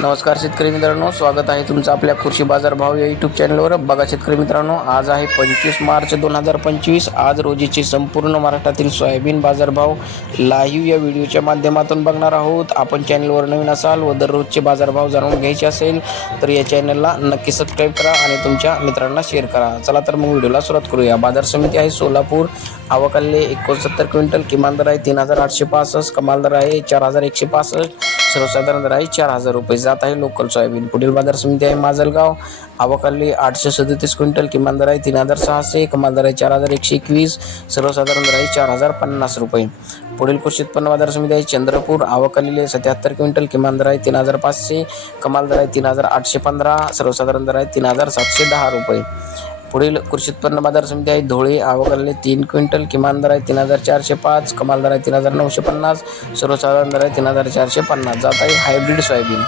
नमस्कार शेतकरी मित्रांनो स्वागत आहे तुमचं आपल्या कृषी बाजार भाव या यूट्यूब चॅनलवर बघा शेतकरी मित्रांनो आज आहे पंचवीस मार्च दोन हजार पंचवीस. आज रोजीचे संपूर्ण महाराष्ट्रातील सोयाबीन बाजारभाव लाईव्ह या व्हिडिओच्या माध्यमातून बघणार आहोत. आपण चॅनलवर नवीन असाल व दररोजचे बाजारभाव जाणून घ्यायचे असेल तर या चॅनलला नक्की सबस्क्राईब करा आणि तुमच्या मित्रांना शेअर करा. चला तर मग व्हिडिओला सुरुवात करूया. बाजार समिती आहे सोलापूर. आवकाले एकोणसत्तर क्विंटल किमान दर आहे तीन हजार आठशे पासष्ट कमाल दर आहे चार हजार एकशे पासष्ट. सर्वसाधारण दर आहे चार हजार रुपये जात आहे लोकल सोयाबीन. पुढील बाजार समिती आहे माजलगाव. आवकाली आठशे सदतीस क्विंटल किमान दर आहे तीन हजार सहाशे कमाल दर आहे चार हजार एकशे एकवीस. सर्वसाधारण दर आहे चार हजार पन्नास रुपये. पुढील कृषी उत्पन्न बाजार समिती आहे चंद्रपूर. आवकालेले सत्याहत्तर क्विंटल किमान दर आहे तीन हजार पाचशे कमाल दर आहे तीन हजार आठशे पंधरा. सर्वसाधारण दर आहे तीन हजार सातशे दहा रुपये. पुढील कृषी उत्पन्न बाजार समिती आहे. धुळे आवकाले तीन क्विंटल किमान दर आहे तीन हजार चारशे पाच कमाल दर आहे तीन हजार नऊशे पन्नास सर्वसाधारण दर आहे तीन हजार चारशे पन्नास. जात आहे हायब्रिड सोयाबीन.